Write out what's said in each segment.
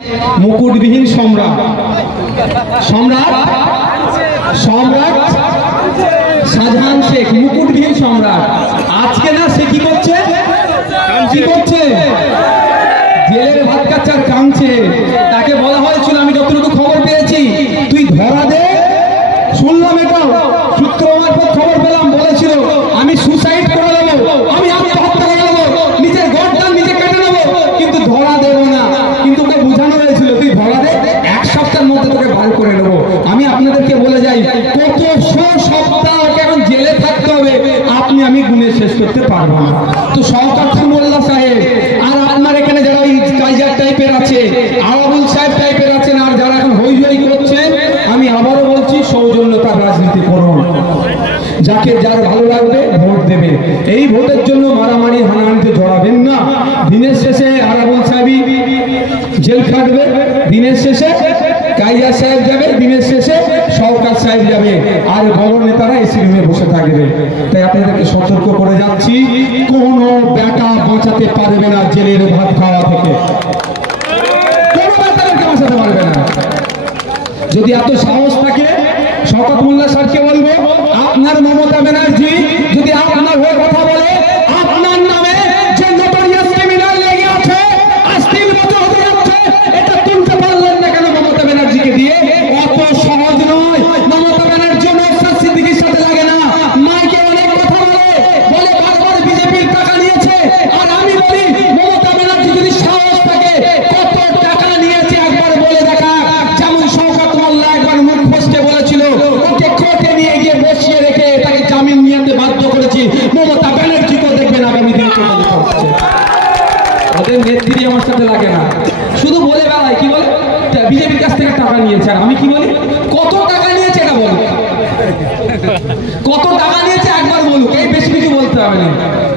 মুকুটবিহীন সম্রাট সম্রাট সম্রাট শাহজাহান শেখ মুকুটবিহীন সম্রাট আজকে না সে কি করছে জেলের ভাত খাচ্ছে আর কাঁদছে। তাকে বলা হয়েছিল, আমি যতটুকু খবর পেয়েছি, তুই ধরা দে। শুনলাম এটা সূত্র মারফত খবর পেলাম, বলেছিল আমি সুসাইড করে নেবো, আমি আত্মহত্যা করে নেবো, নিজের গর্দান নিজে কেটে নেবো, কিন্তু ধরা দেবো না। কিন্তু ওকে বোঝানো হয়েছিল তুই ধরা দে, এক সপ্তাহের মধ্যে তোকে বার করে নেবো। আমি আপনাদেরকে বলে যাই, কত সপ্তাহ ওকে এখন জেলে থাকতে হবে আপনি আমি গুণে শেষ করতে পারবো না। তো শওকত মোল্লা সাহেব আর আপনার এখানে যারা ওই কাইজার টাইপের আছে, আওয়ামুল সাহেব টাইপের আছেন, আর যারা এখন হই হই করছে, আমি আবারও বলছি সৌজন্যতার রাজনীতি করুন। যাকে যার ভালো লাগবে ভোট দেবে। এই ভোটের জন্য মারামারি হানাহানিতে জড়াবেন না। দিনের শেষে আরাবুল সাহেবই জেল খাটবে, দিনের শেষে কাইজার সাহেব যাবে, দিনের শেষে শওকত সাহেব যাবে, আর বড় নেতারা এসি রুমে বসে থাকবে। তাই আপনাদেরকে সতর্ক করে যাচ্ছি, কোন বেটা বাঁচাতে পারবে না জেলের ভাত খাওয়া থেকে, কোন বেটাকে বাঁচাতে পারবে না। যদি এত সাহস থাকে, শওকত মোল্লা সাহেবকে বলবো, আপনার মমতা ব্যানার্জি যদি আপনার হয়ে কথা বলে, আপনার নামে যে নোটরিয়াস ক্রিমিনাল লেগে আছে, আজ 3 বছর হতে যাচ্ছে, এটা তুলতে পারলেন না কেন মমতা ব্যানার্জিকে দিয়ে? অত সহজ নয়। মমতা ব্যানার্জি নওশাদ সিদ্দিকীর সাথে লাগে না, মাইকে অনেক কথা বলে বারবার বিজেপির টাকা নিয়েছে। আর আমি বলি, মমতা ব্যানার্জি যদি সাহস থাকে, কত টাকা নিয়েছে একবার বলে দেখা। যেমন শওকত মোল্লা একবার মুখ ফসকে বলেছিল, ওকে কোর্টে নিয়ে গিয়ে বসিয়ে রেখে তাকে জামিন নিতে বাধ্য করেছি। মমতা ব্যানার্জিকেও দেখবেন আগামী দিন ওদের নেত্রী আমার সাথে লাগে না, শুধু বলে বেড়ায়, কি বলে বিজেপির কাছ থেকে টাকা নিয়েছে। আর আমি কি বলি, কত টাকা নিয়েছে এটা বলুক, কত টাকা নিয়েছে একবার বলুক, এই বেশি কিছু বলতে হবে না।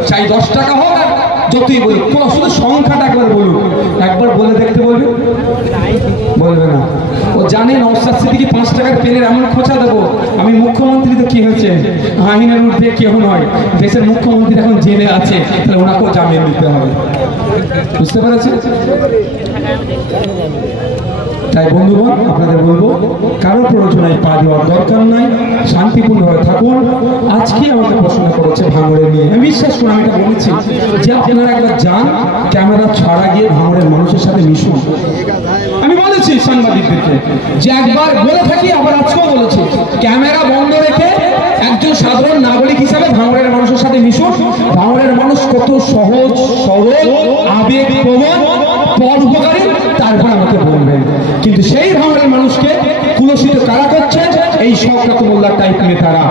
চাই 10 টাকা হোক আর যতই বলুক, শুধু সংখ্যাটা একবার বলুক। একবার বলে দেখতে বলবে না। ও জানে নওশাদ সিদ্দিকী 5 টাকার পেনের এমন খোঁচা দেবো, আমি মুখ্যমন্ত্রী তো কি হয়েছে, আইনের ঊর্ধ্বে কেউ নয়, দেশের মুখ্যমন্ত্রী এখন জেলে আছে, তাহলে ওনাকেও জামিন দিতে হবে। বুঝতে পেরেছেন? তাই বন্ধুগণ, আপনাদের বলবো, কারো প্ররোচনায় পা দেওয়ার দরকার নাই, শান্তিপূর্ণভাবে থাকুন। আজকে আমাকে প্রশ্ন করেছে ভাঙড়ে নিয়ে, আমি বিশ্বাস করে আমি এটা বলেছি যে আপনারা একবার যান, ক্যামেরা ছাড়া গিয়ে ভাঙড়ের মানুষের সাথে মিশুন। আমি বলেছি সাংবাদিকদেরকে যে একবার বলে থাকি, আবার আজকেও বলেছি, ক্যামেরা বন্ধ রেখে একজন সাধারণ নাগরিক হিসাবে ভাঙড়ের মানুষের সাথে মিশুন। ভাঙড়ের মানুষ কত সহজ সরল আবেগপ্রবণ পরোপকারী, তারপর আমাকে বলবেন। কিন্তু সেই ভাঙড়ের মানুষকে কুলসিত কারা করছে? এই শওকত মোল্লা টাইপ নেতারা,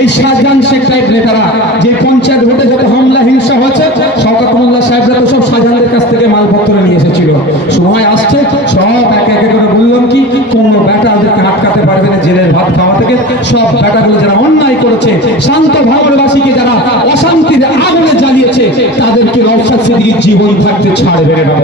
এই শাহজাহান শেখ টাইপ নেতারা। যে পঞ্চায়েত ভোটে যত হামলা হিংসা হয়েছে, শওকত মোল্লা সাহেবরা তো সব শাহজাহানদের কাছ থেকে মালপত্র নিয়ে এসেছিল। সময় আসছে, সব একে একে করে বললাম কি, কোনো বেটা ওদেরকে আটকাতে পারবে না জেলের ভাত খাওয়া থেকে। সব বেটাগুলো যারা অন্যায় করেছে, শান্ত ভাঙড়বাসীকে যারা অশান্তির আগুনে জ্বালিয়েছে, তাদেরকে নওশাদ সিদ্দিকী জীবন থাকতে ছাড়বে না।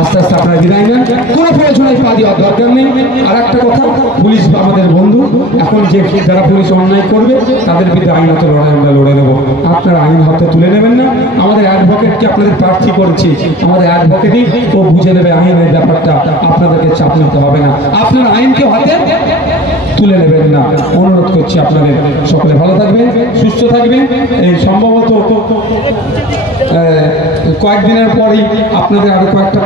আস্তে আস্তে আপনারা বিদায় নেন, কোনো প্রয়োজনে পা দেওয়ার দরকার নেই। আর একটা কথা, পুলিশ আমাদের বন্ধু, এখন যে যারা পুলিশ অন্যায় করবে তাদের বিরুদ্ধে আইনত লড়াই আমরা লড়ে নেবো। আপনারা আইন হাতে তুলে নেবেন না। আমাদের অ্যাডভোকেটকে আপনাদের প্রার্থী করেছি, আমাদের অ্যাডভোকেটই ও বুঝে নেবে আইনের ব্যাপারটা, আপনাদেরকে চাপ নিতে হবে না। আপনারা আইনকে হাতে তুলে নেবেন না, অনুরোধ করছি আপনাদের। সকলে ভালো থাকবেন, সুস্থ থাকবেন। এই সম্ভবত কয়েকদিনের পরেই আপনাদের আরো কয়েকটা